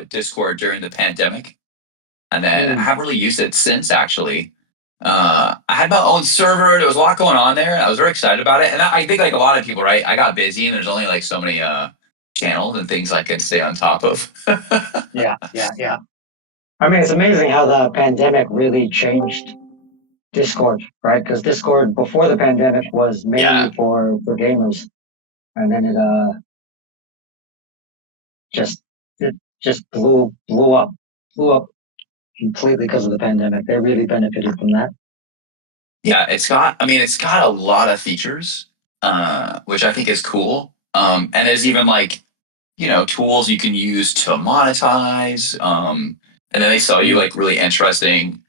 out Discord during the pandemic, and then I Mm. haven't really used it since. Actually, I had my own server. There was a lot going on there, and I was very excited about it. And I think, like a lot of people, right? I got busy, and there's only like so many channels and things I can stay on top of. Yeah, yeah, yeah. I mean, it's amazing how the pandemic really changed Discord, right? Because Discord before the pandemic was Yeah, mainly for gamers, and then just it just blew up completely because of the pandemic. They really benefited from that. yeah. It's got a lot of features, which I think is cool. And there's even like tools you can use to monetize. And then they sell you Mm. like really interesting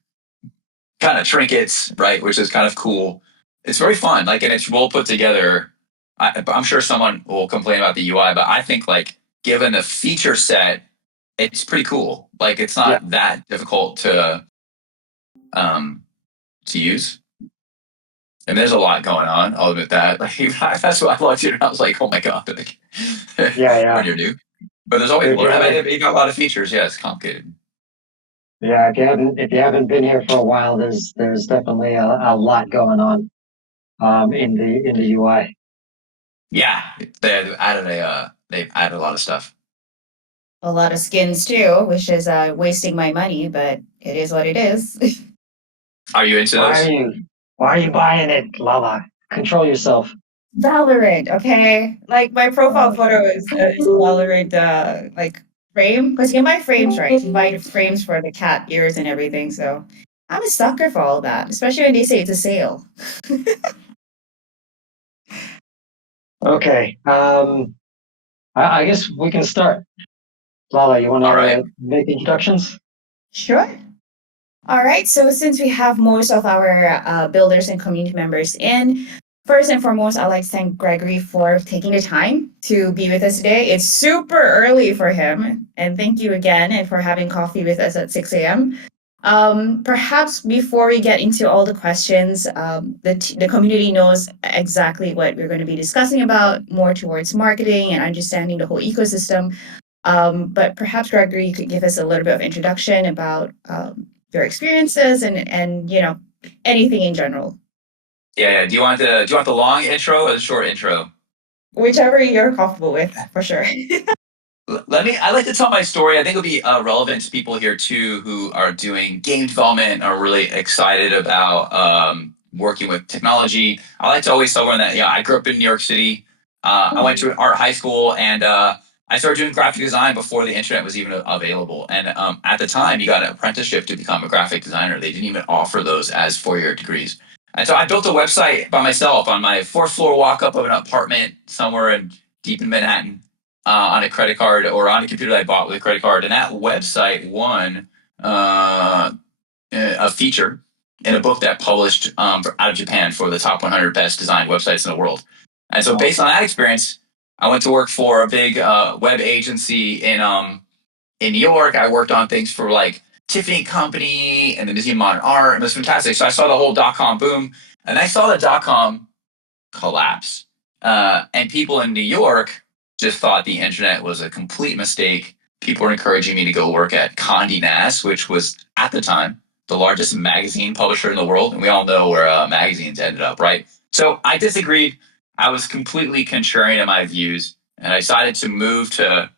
kind of trinkets, right? Which is kind of cool. It's very fun. Like, and it's well put together. I'm sure someone will complain about the UI, but I think like given the feature set, it's pretty cool. Like, it's Yeah. not that difficult um, to use. And there's a lot going on. I'll admit that. Like, that's what I logged in and I was like, oh my god, like, Yeah, when yeah. you're new. But there's always If you more. I haven't, mean, it got a lot of features. Yeah, it's complicated. yeah, if you haven't been here for a while, there's definitely a lot going on in the UI. Yeah, they've added a lot of stuff. A lot of skins too, which is wasting my money, but it is what it is. Are you into Why are those? you why are you buying it, Lala? Control yourself. Valorant, okay? Like my profile Okay. photo is a Valorant like frame because you can buy frames, right? You buy the frames for the cat ears and everything. So I'm a sucker for all that, especially when they say it's a sale. Okay. I guess we can start. Lala, you want All right. to make introductions? Sure. All right. So since we have most of our builders and community members in, first and foremost, I'd like to thank Gregory for taking the time to be with us today. It's super early for him, and thank you again and for having coffee with us at 6 a.m. Perhaps before we get into all the questions, the community knows exactly what we're going to be discussing about, more towards marketing and understanding the whole ecosystem. But perhaps Gregory, you could give us a little bit of introduction about your experiences and anything in general, Yeah. Do you want the long intro or the short intro? whichever you're comfortable with, for sure. Let me. I like to tell my story. I think it'll be relevant to people here too who are doing game development and are really excited about working with technology. I like to always tell everyone that I grew up in New York City. I went to an art high school and I started doing graphic design before the internet was even available. And at the time, you got an apprenticeship to become a graphic designer. They didn't even offer those as 4-year degrees. And so I built a website by myself on my fourth floor walk up of an apartment somewhere in deep in Manhattan on a credit card or on a computer that I bought with a credit card. And that website won a feature in a book that published out of Japan for the top 100 best designed websites in the world. And so, based on that experience, I went to work for a big web agency in New York. I worked on things for like Tiffany Company and the Museum of Modern Art. And it was fantastic. So I saw the whole .com boom, and I saw the .com collapse. And people in New York just thought the internet was a complete mistake. People were encouraging me to go work at Condé Nast, which was at the time the largest magazine publisher in the world. And we all know where magazines ended up, right? So I disagreed. I was completely contrarian in my views. And I decided to move to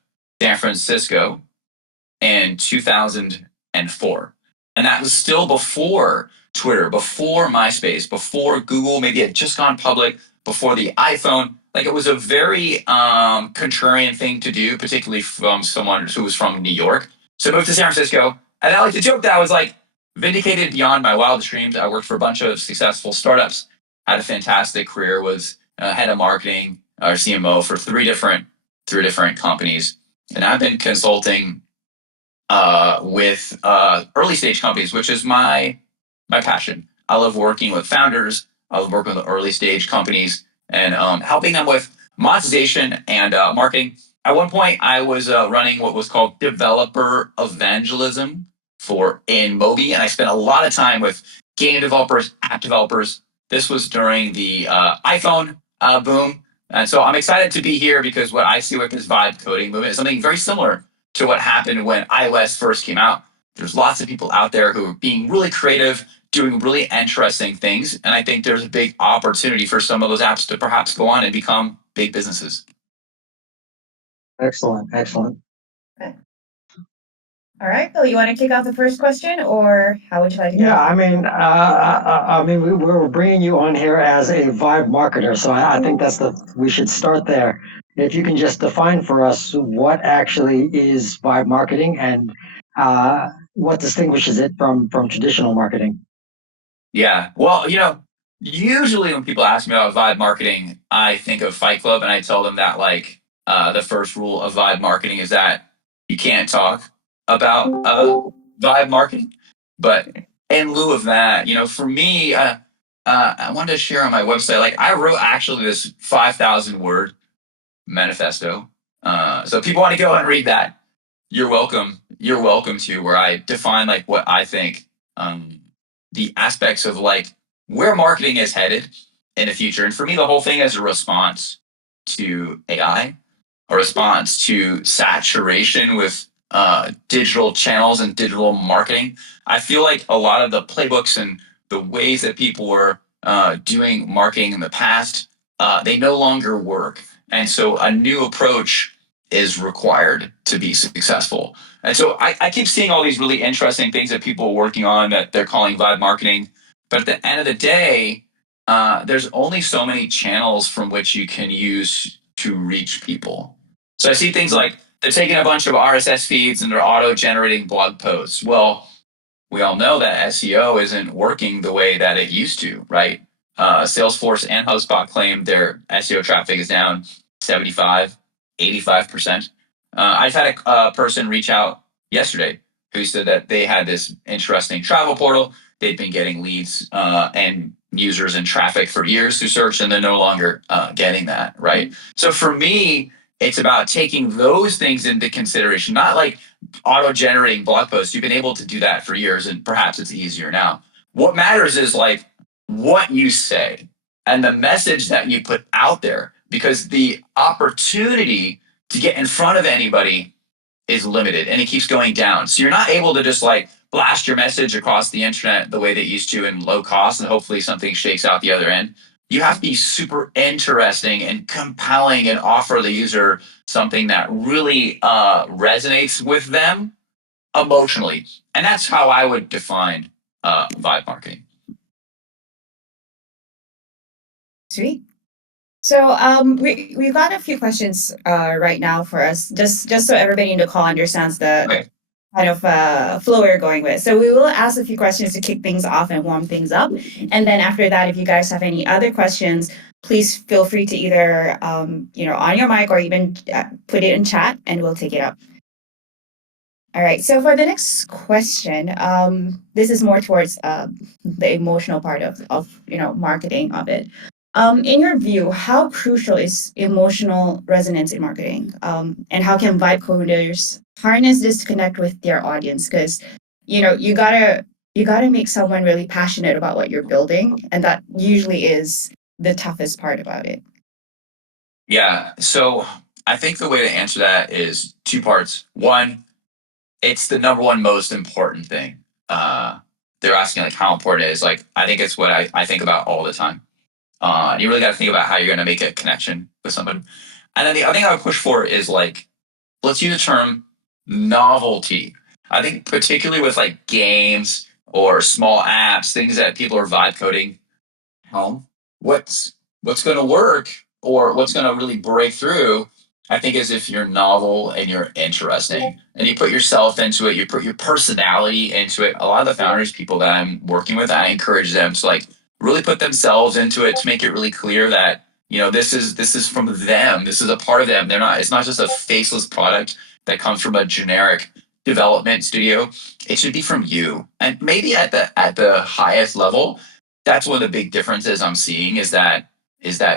San Francisco in 2004. And that was still before Twitter, before MySpace, before Google maybe had just gone public, before the iPhone. Like, it was a very contrarian thing to do, particularly from someone who was from New York. So I moved to San Francisco. And I like to joke that I was like vindicated beyond my wildest dreams. I worked for a bunch of successful startups, had a fantastic career, was head of marketing or CMO for three different companies. And I've been consulting with early stage companies, which is my passion. I love working with founders. I love working with early stage companies and helping them with monetization and marketing. At one point, I was running what was called developer evangelism for in Mobi, and I spent a lot of time with game developers, app developers. This was during the iPhone boom, and so I'm excited to be here because what I see with this vibe coding movement is something very similar to what happened when iOS first came out. There's lots of people out there who are being really creative, doing really interesting things. And I think there's a big opportunity for some of those apps to perhaps go on and become big businesses. Excellent, excellent. Okay. All right, Bill, you want to kick off the first question, or how would you like to go? Yeah, I mean, we were bringing you on here as a vibe marketer, so I think we should start there. If you can just define for us what actually is vibe marketing and what distinguishes it from traditional marketing. Yeah. Well, usually when people ask me about vibe marketing, I think of Fight Club and I tell them that like the first rule of vibe marketing is that you can't talk about vibe marketing. But in lieu of that, for me, I wanted to share on my website, like I wrote actually this 5,000 word manifesto. So if people want to go and read that, you're welcome. You're welcome to, where I define like what I think the aspects of like where marketing is headed in the future. And for me, the whole thing is a response to AI, a response to saturation with digital channels and digital marketing. I feel like a lot of the playbooks and the ways that people were doing marketing in the past, they no longer work. And so a new approach is required to be successful. And so I keep seeing all these really interesting things that people are working on that they're calling vibe marketing. But at the end of the day, there's only so many channels from which you can use to reach people. So I see things like they're taking a bunch of RSS feeds and they're auto generating blog posts. Well, we all know that SEO isn't working the way that it used to, right? Salesforce and HubSpot claim their SEO traffic is down 75, 85%. I've had a person reach out yesterday who said that they had this interesting travel portal. They'd been getting leads and users and traffic for years through search, and they're no longer getting that, right? So for me, it's about taking those things into consideration, not like auto-generating blog posts. You've been able to do that for years, and perhaps it's easier now. What matters is like what you say and the message that you put out there, because the opportunity to get in front of anybody is limited and it keeps going down. So you're not able to just like blast your message across the internet the way they used to in low cost and hopefully something shakes out the other end. You have to be super interesting and compelling and offer the user something that really resonates with them emotionally. And that's how I would define vibe marketing. Sweet. So we've got a few questions right now for us, just so everybody in the call understands the Okay. kind of flow we're going with. So we will ask a few questions to kick things off and warm things up, and then after that, if you guys have any other questions, please feel free to either on your mic or even put it in chat, and we'll take it up. All right. So for the next question, this is more towards the emotional part of marketing of it. In your view, how crucial is emotional resonance in marketing? And how can vibe coders harness this to connect with their audience? Because you gotta make someone really passionate about what you're building, and that usually is the toughest part about it. Yeah. So I think the way to answer that is two parts. One, it's the number one most important thing. They're asking like how important it is. Like I think it's what I think about all the time. You really got to think about how you're going to make a connection with somebody. And then the other thing I would push for is like, let's use the term novelty. I think particularly with like games or small apps, things that people are vibe coding, home. What's going to work or what's going to really break through, I think, is if you're novel and you're interesting and you put yourself into it, you put your personality into it. A lot of the founders, people that I'm working with, I encourage them to like really put themselves into it to make it really clear that this is from them. This is a part of them. They're not. It's not just a faceless product that comes from a generic development studio. It should be from you, and maybe at the highest level, that's one of the big differences I'm seeing is that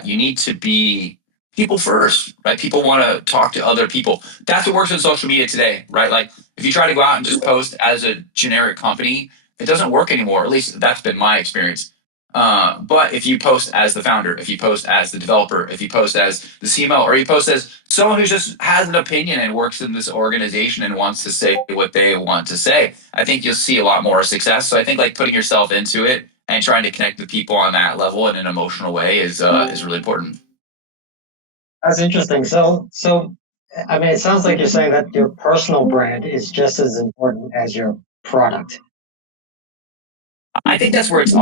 you need to be people first, right? People want to talk to other people. That's what works in social media today, right? Like if you try to go out and just post as a generic company, it doesn't work anymore. At least that's been my experience. But if you post as the founder, if you post as the developer, if you post as the CMO, or you post as someone who just has an opinion and works in this organization and wants to say what they want to say, I think you'll see a lot more success. So I think like putting yourself into it and trying to connect with people on that level in an emotional way is really important. That's interesting. So, I mean, it sounds like you're saying that your personal brand is just as important as your product. I think that's where it's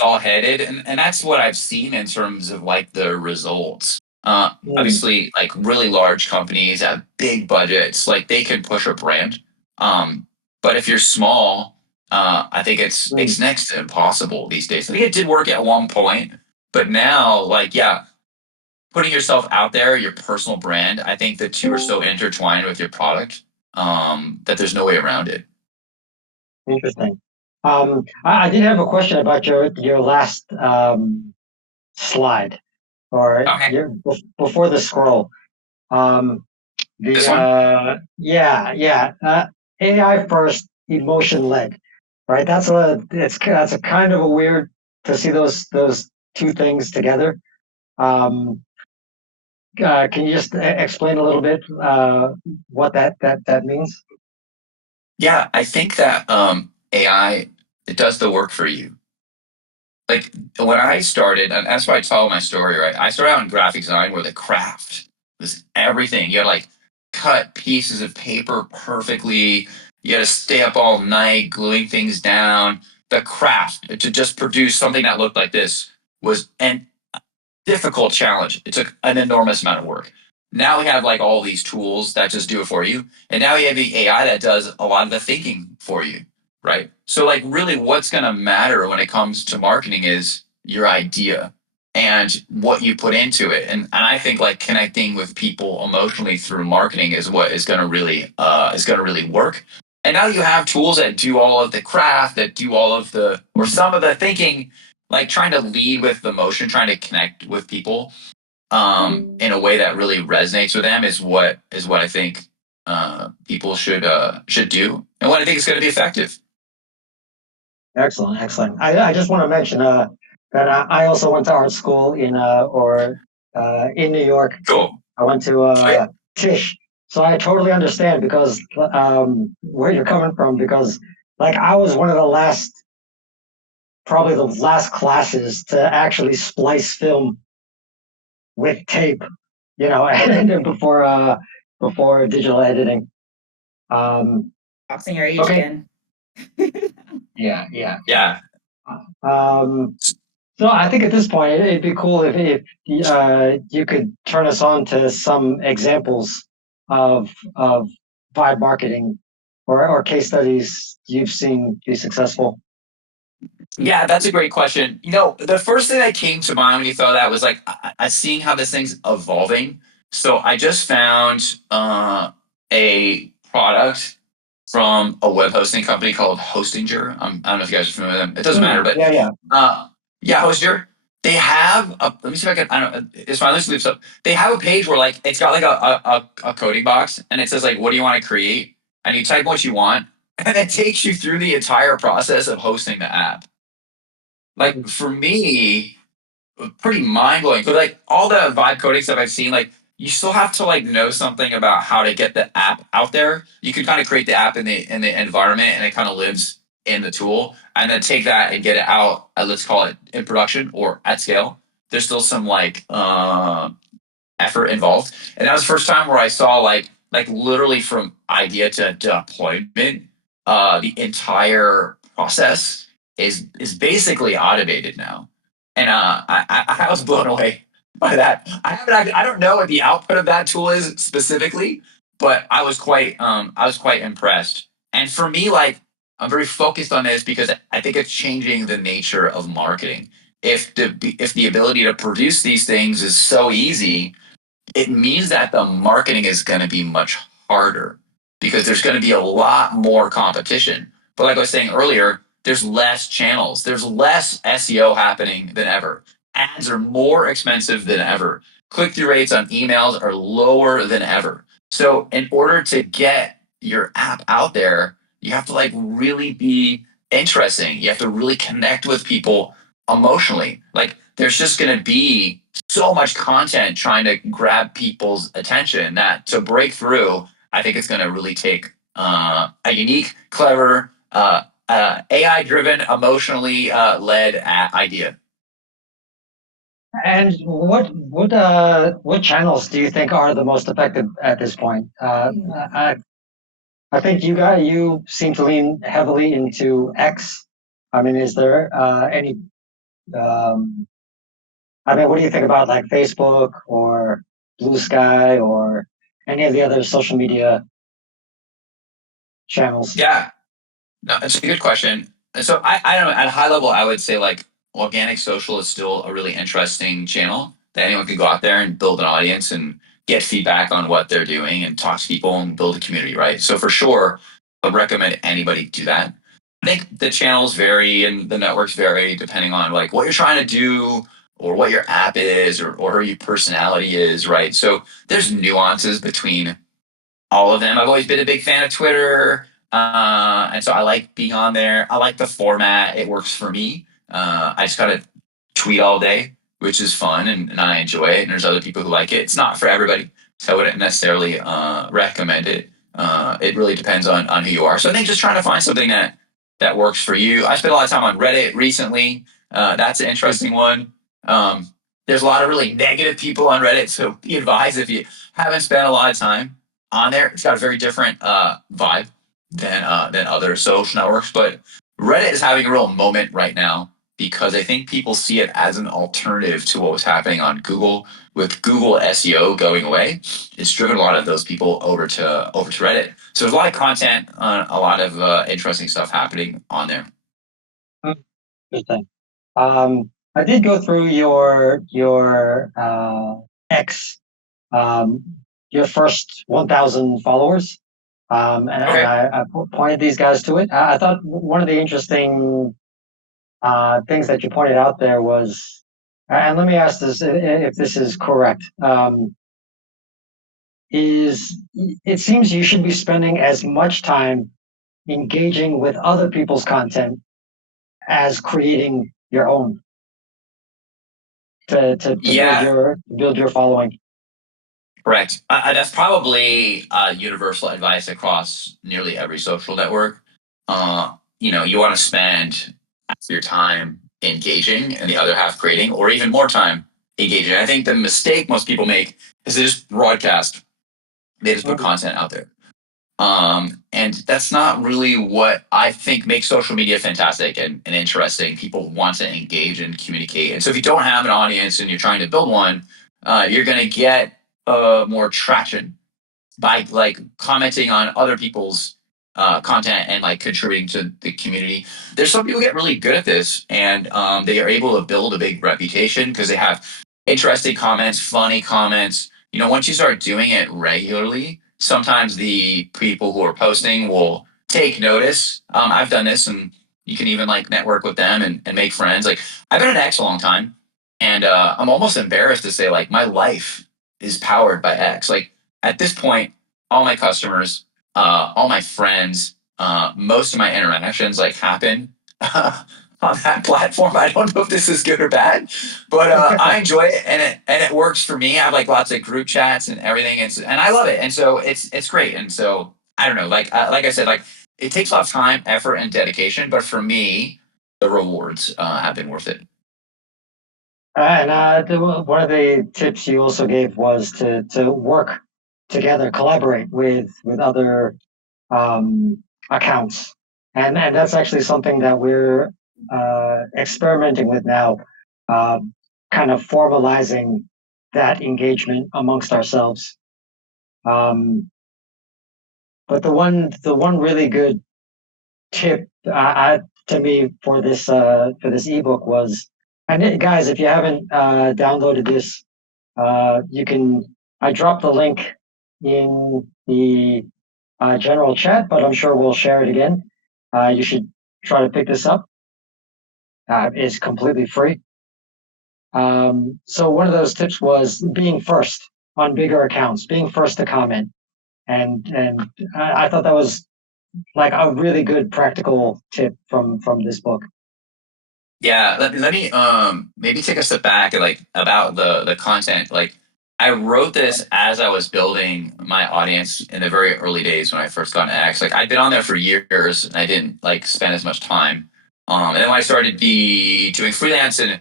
all headed, and that's what I've seen in terms of like the results. Mm, Obviously, like really large companies have big budgets, like they can push a brand. Um, but if you're small, I think it's mm, next to impossible these days. I think it did work at one point, but now, like, yeah, putting yourself out there, your personal brand, I think the two are so intertwined with your product that there's no way around it. interesting. I did have a question about your last slide, or Okay, your before the scroll. Um, the this one. yeah, AI first, emotion led, right? That's a kind of a weird to see those two things together. Um, can you just explain a little bit what that means? Yeah, I think that AI it does the work for you. Like when I started, and that's why I tell my story, right? I started out in graphic design where the craft was everything. You had to like cut pieces of paper perfectly. You had to stay up all night gluing things down. The craft to just produce something that looked like this was an difficult challenge. It took an enormous amount of work. Now we have like all these tools that just do it for you. And now you have the AI that does a lot of the thinking for you, right? So like really what's going to matter when it comes to marketing is your idea and what you put into it. And I think like connecting with people emotionally through marketing is what is going to really work. And now you have tools that do all of the craft, that do all of the or some of the thinking, like trying to lead with emotion, trying to connect with people in a way that really resonates with them is what I think people should do, and what I think is going to be effective. Excellent, excellent. I just want to mention that I also went to art school in New York. Cool. I went to Oh yeah. Tisch, so I totally understand because where you're coming from. Because like I was one of the last, probably the last classes to actually splice film with tape, and before digital editing. Um, Boxing your age okay, again. yeah. Yeah. Um, So I think at this point it'd be cool if you could turn us on to some examples of vibe marketing or case studies you've seen be successful. Yeah, that's a great question. The first thing that came to mind when you thought that was like I seeing how this thing's evolving. So I just found a product from a web hosting company called Hostinger. I don't know if you guys are familiar with them. It doesn't matter, but Yeah. yeah, Hostinger. They have a. Let me see if I can. I don't. It's fine. Let's leave up. They have a page where like it's got like a coding box and it says like what do you want to create, and you type what you want, and it takes you through the entire process of hosting the app. Like Mhm. for me, pretty mind blowing. But like all the vibe coding stuff I've seen, like you still have to like know something about how to get the app out there. You can kind of create the app in the environment, and it kind of lives in the tool, and then take that and get it out. Let's call it in production or at scale. There's still some like effort involved. And that was the first time where I saw like literally from idea to deployment, the entire process is basically automated now. And I was blown away by that. I don't know what the output of that tool is specifically, but I was quite impressed. And for me, like I'm very focused on this because I think it's changing the nature of marketing. If the ability to produce these things is so easy, it means that the marketing is going to be much harder because there's going to be a lot more competition. But like I was saying earlier, there's less channels, there's less SEO happening than ever. Ads are more expensive than ever. Click through rates on emails are lower than ever. So, in order to get your app out there, you have to like really be interesting. You have to really connect with people emotionally. Like there's just going to be so much content trying to grab people's attention that to break through, I think it's going to really take a unique, clever, AI driven, emotionally led idea. And what channels do you think are the most effective at this point? I think you seem to lean heavily into X. I mean, is there any? Um, I mean, what do you think about like Facebook or Blue Sky or any of the other social media channels? Yeah, no, it's a good question. So I don't know. At a high level, I would say like organic social is still a really interesting channel that anyone could go out there and build an audience and get feedback on what they're doing and talk to people and build a community, right? So for sure, I would recommend anybody do that. I think the channels vary and the networks vary depending on like what you're trying to do or what your app is or who your personality is, right? So there's nuances between all of them. I've always been a big fan of Twitter, and so I like being on there. I like the format; it works for me. I just gotta tweet all day, which is fun, and I enjoy it. And there's other people who like it. It's not for everybody, so I wouldn't necessarily recommend it. It really depends on who you are. So I think just trying to find something that works for you. I spent a lot of time on Reddit recently. That's an interesting one. Um, there's a lot of really negative people on Reddit, so be advised if you haven't spent a lot of time on there. It's got a very different vibe than other social networks. But Reddit is having a real moment right now because I think people see it as an alternative to what was happening on Google with Google SEO going away. It's driven a lot of those people over to Reddit. So there's a lot of content, a lot of interesting stuff happening on there. Good thing. I did go through your X, um, your first 1,000 followers, and Okay. I pointed these guys to it. I thought one of the interesting things that you pointed out there was, and let me ask this if this is correct. Is it seems you should be spending as much time engaging with other people's content as creating your own to Yeah, build your following. correct. That's probably universal advice across nearly every social network. You want to spend half your time engaging and the other half creating, or even more time engaging. I think the mistake most people make is they just broadcast, they just put content out there. And that's not really what I think makes social media fantastic and interesting. People want to engage and communicate. And so if you don't have an audience and you're trying to build one, you're going to get more traction by like commenting on other people's content and like contributing to the community. There's some people get really good at this, and they are able to build a big reputation because they have interesting comments, funny comments. Once you start doing it regularly, sometimes the people who are posting will take notice. I've done this, and you can even like network with them and make friends. Like I've been an X a long time, and I'm almost embarrassed to say like my life is powered by X. Like at this point, all my customers, all my friends, most of my interactions like happen on that platform. I don't know if this is good or bad, but I enjoy it and it works for me. I have like lots of group chats and everything, and I love it, and so it's great. And so I don't know, like I said, like it takes a lot of time, effort, and dedication, but for me, the rewards have been worth it. And one of the tips you also gave was to work together, collaborate with other accounts, and that's actually something that we're experimenting with now, uh, kind of formalizing that engagement amongst ourselves. Um, but the one really good tip to me for this ebook was, and guys, if you haven't downloaded this, you can. I dropped the link in the general chat, but I'm sure we'll share it again. You should try to pick this up. It's completely free. So one of those tips was being first on bigger accounts, being first to comment, and I thought that was like a really good practical tip from this book. Yeah, let me maybe take a step back and like about the content. Like I wrote this as I was building my audience in the very early days when I first got into X. Like I'd been on there for years and I didn't like spend as much time. And then when I started be doing freelance and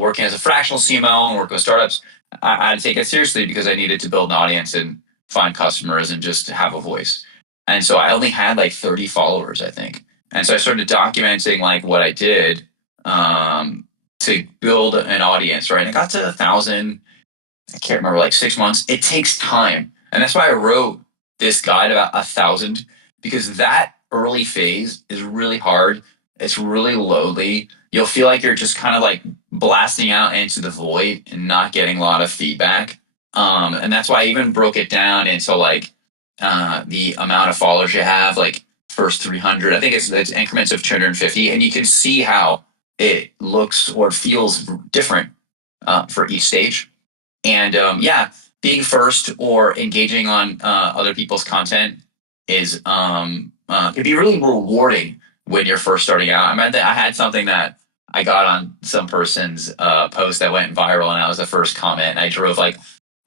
working as a fractional CMO and working with startups, I had to take it seriously because I needed to build an audience and find customers and just have a voice. And so I only had like 30 followers, I think. And so I started documenting like what I did to build an audience, right? And it got to 1,000. I can't remember, like 6 months. It takes time, and that's why I wrote this guide about 1,000 because that early phase is really hard. It's really lonely. You'll feel like you're just kind of like blasting out into the void and not getting a lot of feedback. And that's why I even broke it down into like the amount of followers you have, like first 300. I think it's increments of 250, and you can see how it looks or feels different for each stage. And yeah, being first or engaging on other people's content is can be really rewarding when you're first starting out. I mean, I had something that I got on some person's post that went viral, and that was the first comment. And I drove like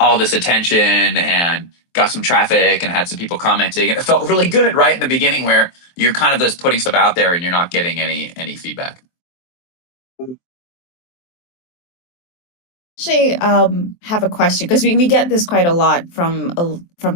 all this attention and got some traffic and had some people commenting. And it felt really good right in the beginning, where you're kind of just putting stuff out there and you're not getting any feedback. Actually, have a question because we get this quite a lot from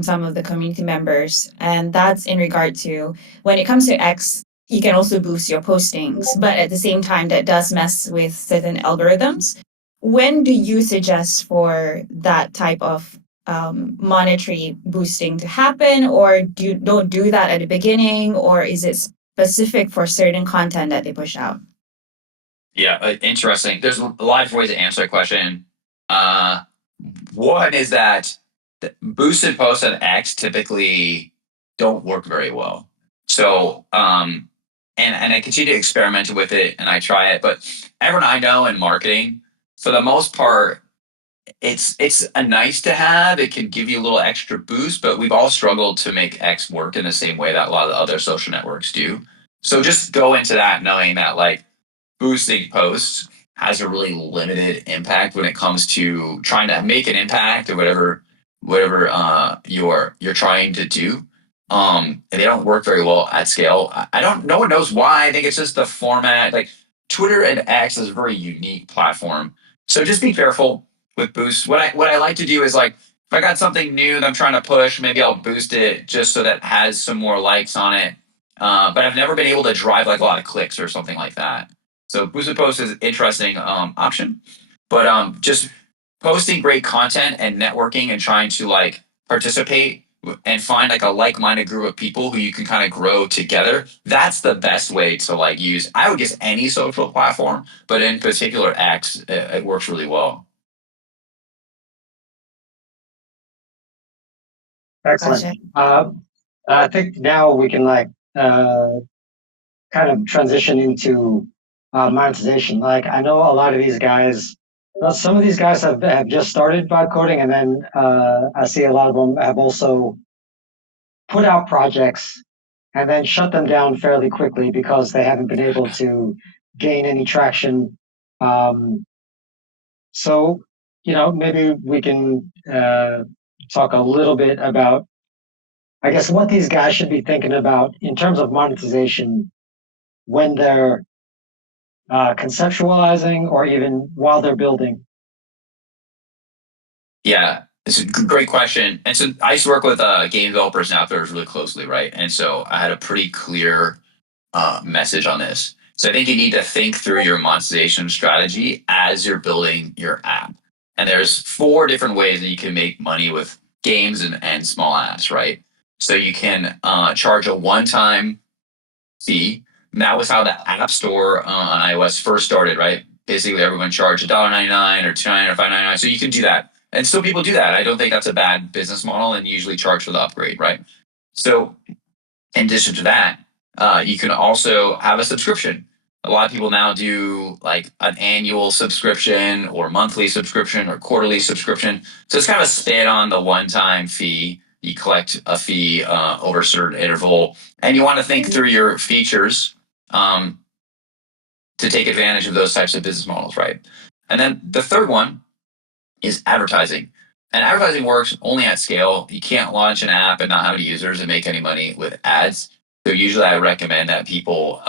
some of the community members, and that's in regard to when it comes to X, you can also boost your postings, but at the same time, that does mess with certain algorithms. When do you suggest for that type of monetary boosting to happen, or don't do that at the beginning, or is it specific for certain content that they push out? Yeah, interesting. There's a lot of ways to answer that question. Uh, One is that boosted posts on X typically don't work very well. So, and I continue to experiment with it and I try it, but everyone I know in marketing, for the most part, it's a nice to have. It can give you a little extra boost, but we've all struggled to make X work in the same way that a lot of the other social networks do. So just go into that knowing that like boosting posts has a really limited impact when it comes to trying to make an impact or whatever you're trying to do. And they don't work very well at scale. I don't. No one knows why. I think it's just the format. Like Twitter and X is a very unique platform. So just be careful with boosts. What I like to do is like if I got something new that I'm trying to push, maybe I'll boost it just so that it has some more likes on it. But I've never been able to drive like a lot of clicks or something like that. So boosted post is an interesting option, but just posting great content and networking and trying to like participate and find like a like-minded group of people who you can kind of grow together. That's the best way to like use. I would guess any social platform, but in particular X, it works really well. Excellent. Gotcha. I think now we can like kind of transition into monetization. Like I know a lot of these guys, well, some of these guys have just started vibe coding, and then I see a lot of them have also put out projects and then shut them down fairly quickly because they haven't been able to gain any traction. Um, so, maybe we can talk a little bit about, I guess, what these guys should be thinking about in terms of monetization when they're conceptualizing or even while they're building. Yeah, it's a great question. And so I used to work with game developers and outfitters really closely, right? And so I had a pretty clear message on this. So I think you need to think through your monetization strategy as you're building your app. And there's four different ways that you can make money with games and small apps, right? So you can charge a one-time fee. And that was how the App Store on iOS first started, right? Basically, everyone charged $1.99 or $2.99 or $5.99. So you can do that, and still people do that. I don't think that's a bad business model, and usually charge for the upgrade, right? So in addition to that, you can also have a subscription. A lot of people now do like an annual subscription or monthly subscription or quarterly subscription. So it's kind of a spin on the one-time fee. You collect a fee over a certain interval, and you want to think through your features um, to take advantage of those types of business models, right? And then the third one is advertising. And advertising works only at scale. You can't launch an app and not have any users and make any money with ads. So usually I recommend that people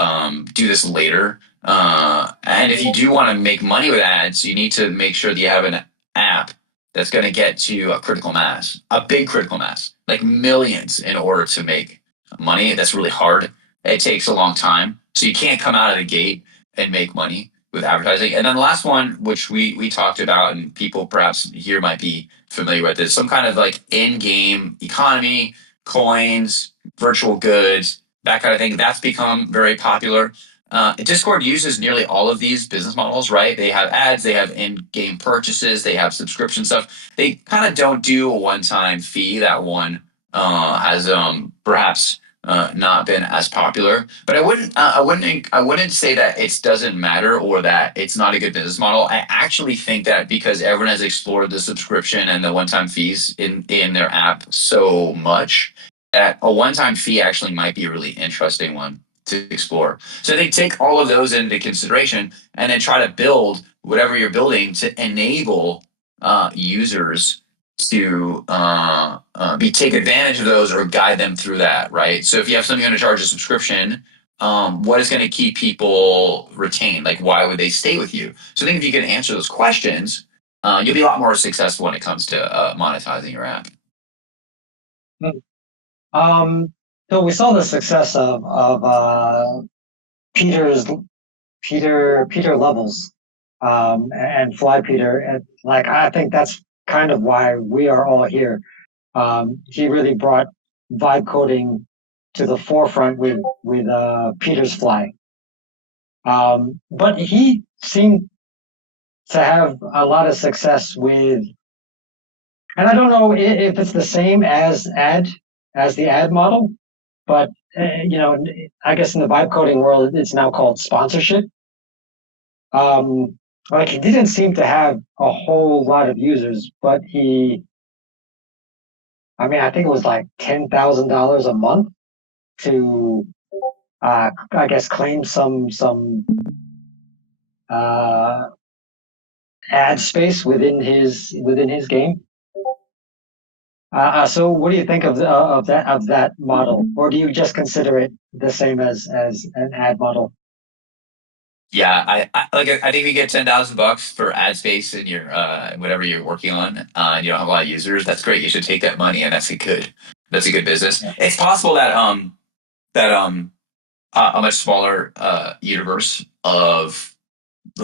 do this later. And if you do want to make money with ads, you need to make sure that you have an app that's going to get to a critical mass, a big critical mass, like millions in order to make money. That's really hard. It takes a long time. So you can't come out of the gate and make money with advertising. And then the last one, which we talked about, and people perhaps here might be familiar with, is some kind of like in-game economy, coins, virtual goods, that kind of thing. That's become very popular. Discord uses nearly all of these business models, right? They have ads, they have in-game purchases, they have subscription stuff. They kind of don't do a one-time fee. That one has perhaps not been as popular. But I wouldn't say that it doesn't matter or that it's not a good business model. I actually think that because everyone has explored the subscription and the one-time fees in their app so much, that a one-time fee actually might be a really interesting one to explore. So they take all of those into consideration and then try to build whatever you're building to enable users to be take advantage of those or guide them through that, right? So if you have something going to charge a subscription, what is going to keep people retained? Like, why would they stay with you? So I think if you can answer those questions, you'll be a lot more successful when it comes to monetizing your app. So we saw the success of Peter Levels, and Fly Peter, and like I think that's kind of why we are all here. He really brought vibe coding to the forefront with Peter's Fly. But he seemed to have a lot of success with, and I don't know if it's the same as the ad model, but I guess in the vibe coding world, it's now called sponsorship. Like he didn't seem to have a whole lot of users, but I think it was like $10,000 a month to, I guess, claim some uh, ad space within his game. So what do you think of that model, or do you just consider it the same as an ad model? Yeah, I think if you get $10,000 for ad space in your whatever you're working on, and you don't have a lot of users, that's great. You should take that money, and that's a good business. Yeah. It's possible that a much smaller universe of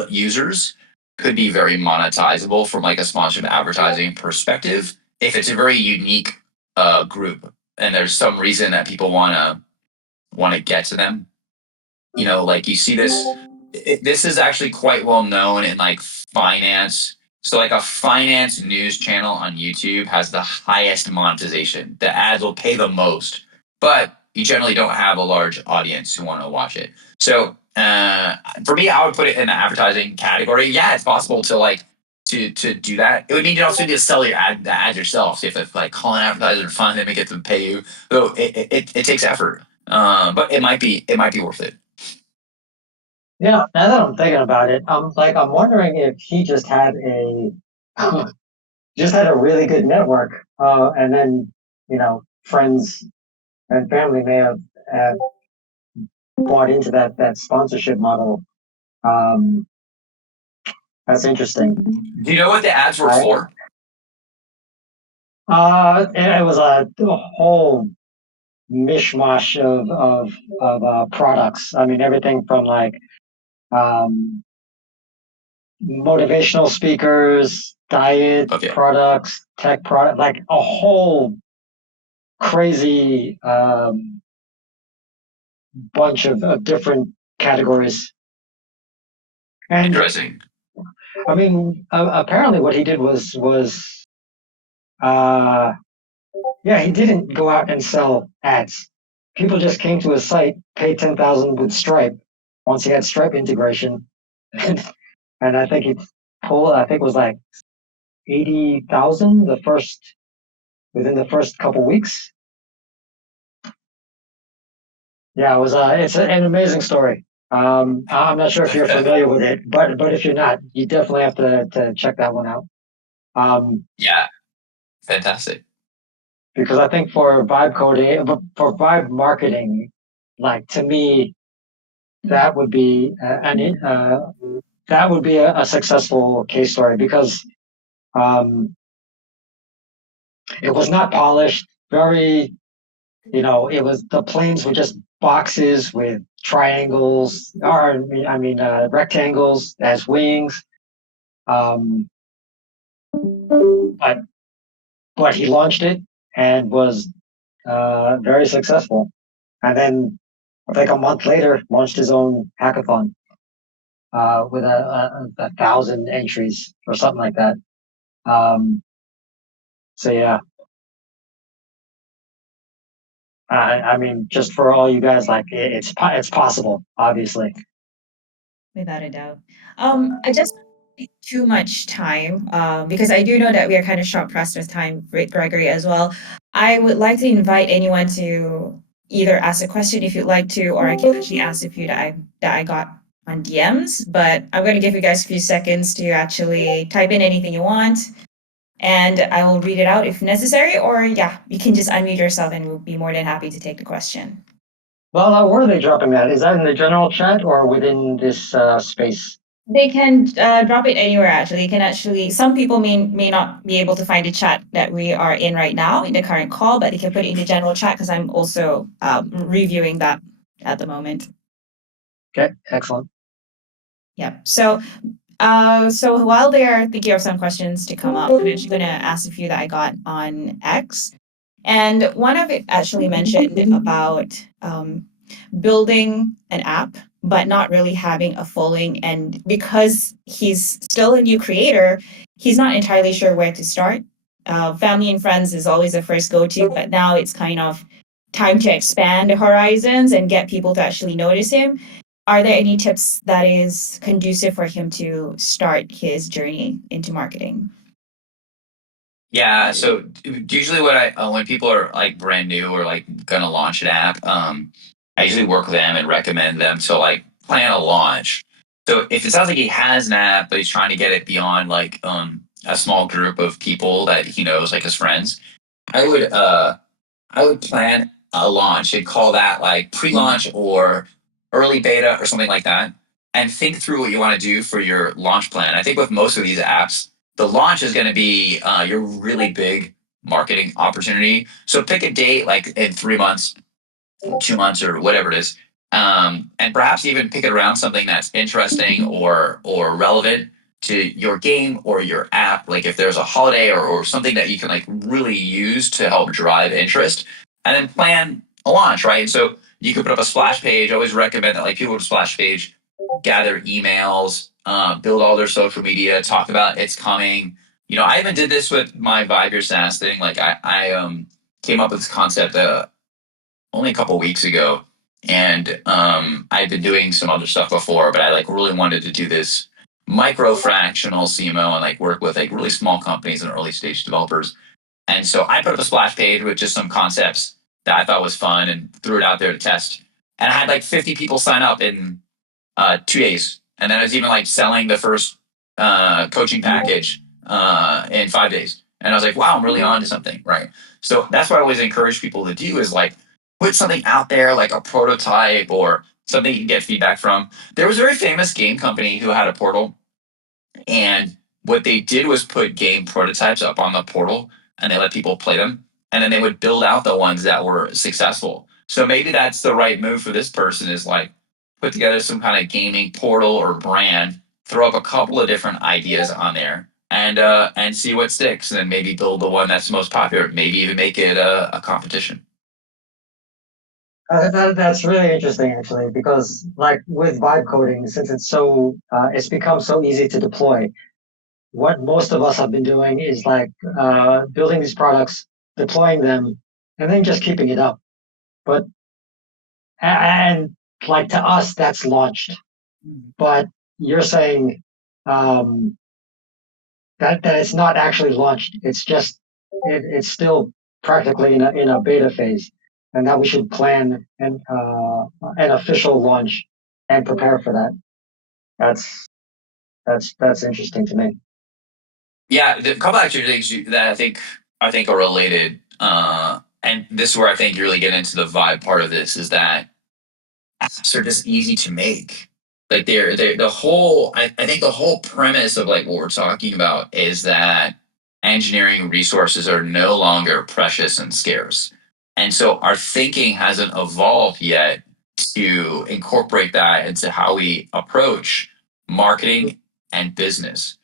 users could be very monetizable from like a sponsored advertising perspective if it's a very unique group and there's some reason that people want to get to them. Like you see this. This is actually quite well known in like finance. So like a finance news channel on YouTube has the highest monetization. The ads will pay the most, but you generally don't have a large audience who want to watch it. So for me, I would put it in the advertising category. Yeah, it's possible to like to do that. It would mean you also need to sell the ads yourself. So you have to like call an advertiser to find them and get them to pay you. So it takes effort, but it might be worth it. Yeah, now that I'm thinking about it, I'm wondering if he just had a really good network, and then friends and family may have bought into that sponsorship model. Um, that's interesting. Do you know what the ads were I, for? it was a whole mishmash of products. I mean, everything from like um, motivational speakers, diet Okay. products, tech product, like a whole crazy bunch of different categories. And Interesting. I mean, apparently, what he did was, uh, yeah, he didn't go out and sell ads. People just came to his site, paid 10,000 with Stripe. Once he had Stripe integration, and I think he pulled, I think it was like 80,000 within the first couple weeks. Yeah, it was. It's an amazing story. I'm not sure if you're familiar with it, but if you're not, you definitely have to check that one out. Yeah, fantastic. Because I think for vibe coding, for vibe marketing, like to me, that would be that would be a successful case story because um, it was not polished. Very, it was the planes were just boxes with triangles, or rectangles as wings. Um, but he launched it and was very successful. And then I think a month later, launched his own hackathon with a thousand entries or something like that. Um, so yeah, I mean, just for all you guys, like it's possible, obviously. Without a doubt. I just take too much time because I do know that we are kind of short pressed with time with Gregory as well. I would like to invite anyone to either ask a question if you'd like to, or I can actually ask a few that I got on DMs. But I'm going to give you guys a few seconds to actually type in anything you want, and I will read it out if necessary. Or yeah, you can just unmute yourself, and we'll be more than happy to take the question. Well, where are they dropping that? Is that in the general chat or within this space? They can drop it anywhere actually. You can actually, some people may not be able to find the chat that we are in right now in the current call, but they can put it in the general chat because I'm also reviewing that at the moment. Okay, excellent. Yeah. So while they're thinking of some questions to come up, I'm actually going to ask a few that I got on X. And one of it actually mentioned about building an app, but not really having a following. And because he's still a new creator, he's not entirely sure where to start. Family and friends is always the first go to, but now it's kind of time to expand the horizons and get people to actually notice him. Are there any tips that is conducive for him to start his journey into marketing? Yeah, so usually what I when people are like brand new or like gonna launch an app, I usually work with them and recommend them to like plan a launch. So if it sounds like he has an app, but he's trying to get it beyond like a small group of people that he knows, like his friends, I would I would plan a launch and call that like pre-launch or early beta or something like that, and think through what you want to do for your launch plan. I think with most of these apps, the launch is going to be your really big marketing opportunity. So pick a date like in 3 months, 2 months, or whatever it is, and perhaps even pick it around something that's interesting or relevant to your game or your app. Like if there's a holiday or something that you can like really use to help drive interest, and then plan a launch, right? So you could put up a splash page. I always recommend that like people with a splash page gather emails, build all their social media, talk about it's coming. I even did this with my Vibe Your SaaS thing. Like I came up with this concept only a couple weeks ago, and I've been doing some other stuff before, but I like really wanted to do this micro fractional CMO and like work with like really small companies and early stage developers. And so I put up a splash page with just some concepts that I thought was fun and threw it out there to test. And I had like 50 people sign up in 2 days, and then I was even like selling the first coaching package in 5 days. And I was like, wow, I'm really on to something, right? So that's what I always encourage people to do is like put something out there, like a prototype or something you can get feedback from. There was a very famous game company who had a portal, and what they did was put game prototypes up on the portal and they let people play them. And then they would build out the ones that were successful. So maybe that's the right move for this person is like put together some kind of gaming portal or brand, throw up a couple of different ideas on there and see what sticks, and then maybe build the one that's most popular, maybe even make it a competition. That's really interesting, actually, because like with vibe coding, since it's become so easy to deploy. What most of us have been doing is like building these products, deploying them, and then just keeping it up. But and like to us, that's launched. But you're saying um, that it's not actually launched. It's just it's still practically in a beta phase, and that we should plan an official launch and prepare for that. That's interesting to me. Yeah, the couple actually things that I think are related, and this is where I think you really get into the vibe part of this is that apps are just easy to make. Like they're the whole. I think the whole premise of like what we're talking about is that engineering resources are no longer precious and scarce, and so our thinking hasn't evolved yet to incorporate that into how we approach marketing and business.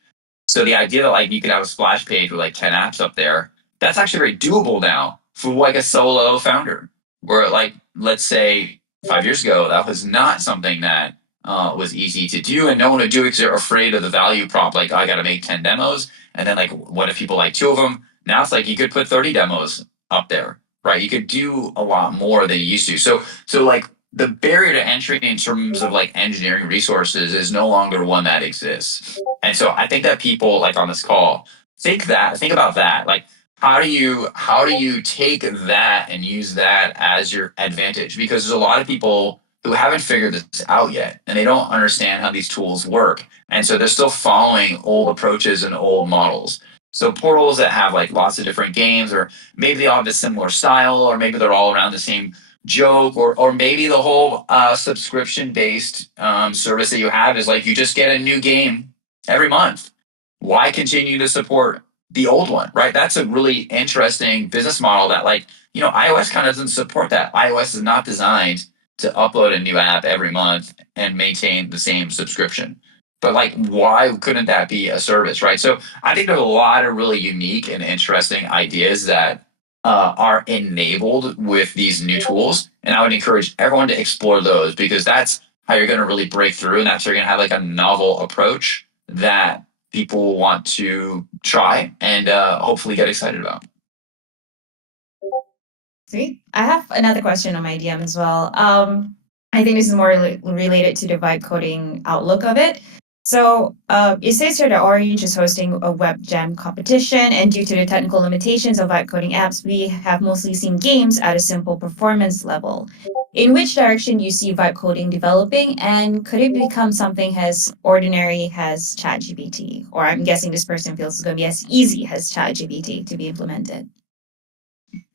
So the idea that like you could have a splash page with like 10 apps up there, that's actually very doable now for like a solo founder. Where like let's say 5 years ago, that was not something that was easy to do, and no one would do it because they're afraid of the value prop. Like I got to make 10 demos, and then like what if people like two of them? Now it's like you could put 30 demos up there, right? You could do a lot more than you used to. So like the barrier to entry in terms of like engineering resources is no longer one that exists. And so I think that people like on this call think about that. Like how do you take that and use that as your advantage? Because there's a lot of people who haven't figured this out yet and they don't understand how these tools work. And so they're still following old approaches and old models. So portals that have like lots of different games, or maybe they all have a similar style, or maybe they're all around the same joke, or maybe the whole subscription based service that you have is like you just get a new game every month. Why continue to support the old one, right? That's a really interesting business model that, like, iOS kind of doesn't support that. iOS is not designed to upload a new app every month and maintain the same subscription. But, like, why couldn't that be a service, right? So I think there's a lot of really unique and interesting ideas that are enabled with these new tools. And I would encourage everyone to explore those because that's how you're going to really break through. And that's how you're going to have like a novel approach that people want to try and hopefully get excited about. Sweet. I have another question on my DM as well. I think this is more related to the vibe coding outlook of it. So it says here that Orange is hosting a web jam competition, and due to the technical limitations of vibe coding apps, we have mostly seen games at a simple performance level. In which direction do you see vibe coding developing, and could it become something as ordinary as ChatGPT? Or I'm guessing this person feels it's going to be as easy as ChatGPT to be implemented.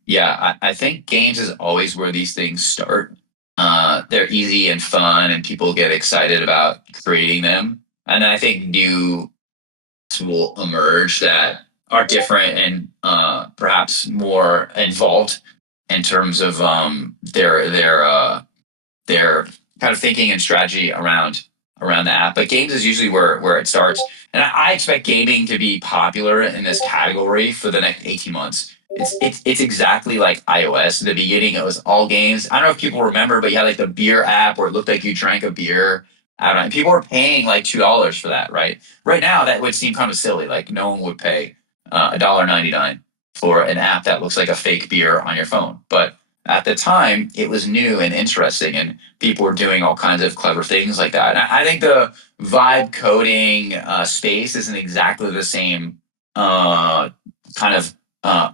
Yeah, I think games is always where these things start. They're easy and fun, and people get excited about creating them. And then I think new will emerge that are different and perhaps more involved in terms of their kind of thinking and strategy around the app. But games is usually where it starts. And I expect gaming to be popular in this category for the next 18 months. It's exactly like iOS. In the beginning, it was all games. I don't know if people remember, but you had like the beer app where it looked like you drank a beer. I don't know. And people were paying like $2 for that, right? Right now, that would seem kind of silly. Like no one would pay $1.99 for an app that looks like a fake beer on your phone. But at the time, it was new and interesting, and people were doing all kinds of clever things like that. And I think the vibe coding space isn't exactly the same kind of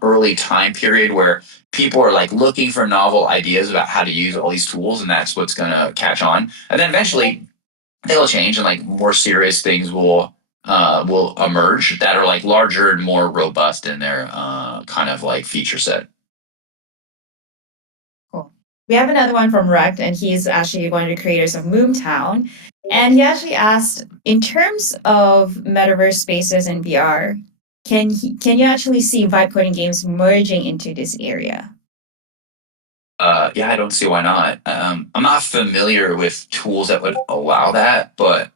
early time period where people are like looking for novel ideas about how to use all these tools, and that's what's going to catch on. And then eventually, they'll change, and like more serious things will emerge that are like larger and more robust in their kind of like feature set. Cool. We have another one from Rect, and he's actually one of the creators of Moomtown. And he actually asked, in terms of metaverse spaces and VR, can you actually see vibe coding games merging into this area? Yeah, I don't see why not. I'm not familiar with tools that would allow that, but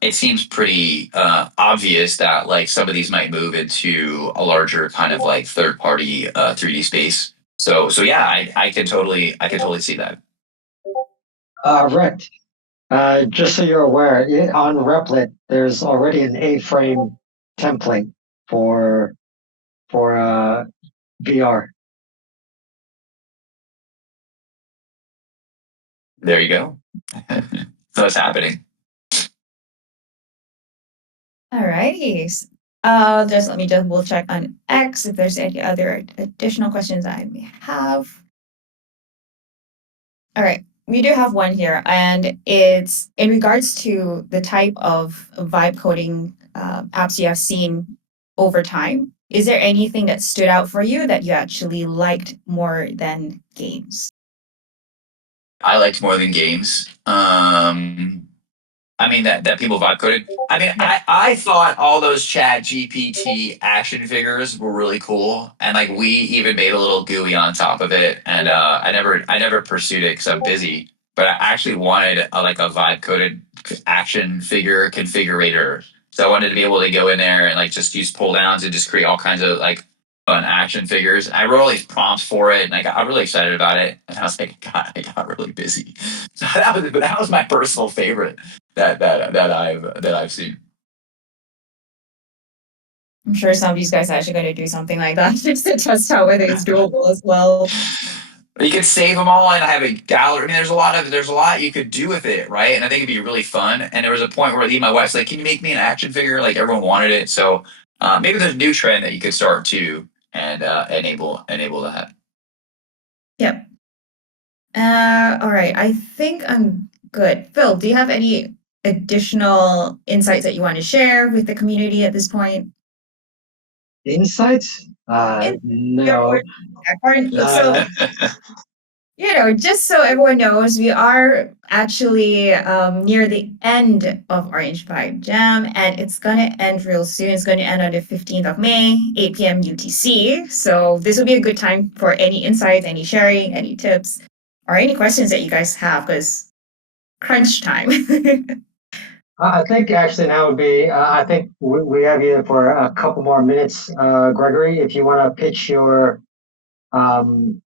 it seems pretty obvious that like some of these might move into a larger kind of like third party 3D space. So yeah, I can totally see that. Rick, just so you're aware, on Replit, there's already an A-frame template for VR. There you go. So it's happening. Alrighty. Just let me double check on X if there's any other additional questions I may have. All right. we do have one here, and it's in regards to the type of vibe coding apps you have seen over time. Is there anything that stood out for you that you actually liked more than games? I liked more than games. I mean that people vibe coded. I mean, Yeah. I thought all those Chat GPT action figures were really cool, and like we even made a little GUI on top of it. And I never pursued it because I'm busy. But I actually wanted like a vibe coded action figure configurator. So I wanted to be able to go in there and like just use pull downs and just create all kinds of like fun action figures. I wrote all these prompts for it, and I got really excited about it. And I was like, God, I got really busy. So that was my personal favorite that I've seen. I'm sure some of these guys are actually going to do something like that just to test out whether it's doable as well. You could save them all and have a gallery. I mean, there's a lot you could do with it, right? And I think it'd be really fun. And there was a point where even my wife's like, "Can you make me an action figure?" Like everyone wanted it, so maybe there's a new trend that you could start to and enable that. Yep. All right. I think I'm good. Phil, do you have any additional insights that you want to share with the community at this point? Insights? In your No. word, so Uh, just so everyone knows, we are actually near the end of Orange Vibe Jam, and it's going to end real soon. It's going to end on the 15th of May, 8 p.m. UTC. So this will be a good time for any insights, any sharing, any tips, or any questions that you guys have, because crunch time. I think actually now would be, I think we have you for a couple more minutes, Gregory, if you want to pitch um,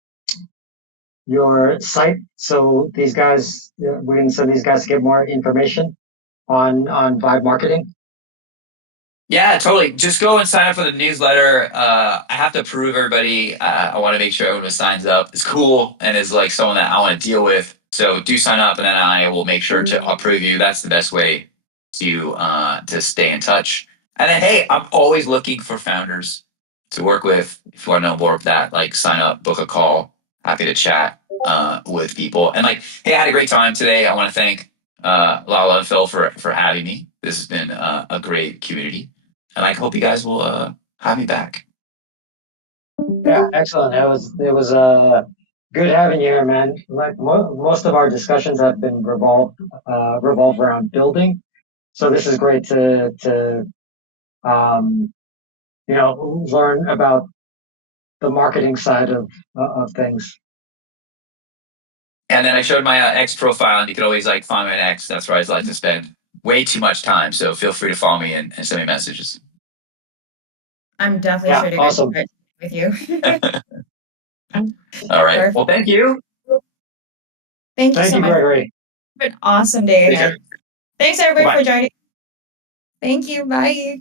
your site. So these guys, we can send these guys to get more information on Vibe marketing. Yeah, totally. Just go and sign up for the newsletter. I have to approve everybody. I want to make sure everyone who signs up is cool and is like someone that I want to deal with. So do sign up, and then I will make sure to approve you. That's the best way to stay in touch. And then, hey, I'm always looking for founders to work with. If you want to know more of that, like sign up, book a call. Happy to chat with people. And like, hey, I had a great time today. I want to thank Lala and Phil for having me. This has been a great community, and I hope you guys will have me back. Yeah, excellent. It was good having you here, man. Like most of our discussions have been revolved around building. So this is great to um, learn about the marketing side of things. And then I showed my X profile, and you can always like find my X. That's where I like to spend way too much time. So feel free to follow me and send me messages. I'm definitely Yeah, sure to get awesome. in touch with you. All right. Well, Perfect. thank you. Thank you Thank so you, much. Gregory. Have an awesome day Take care. ahead. Thanks everybody Bye. for joining. Thank you. Bye.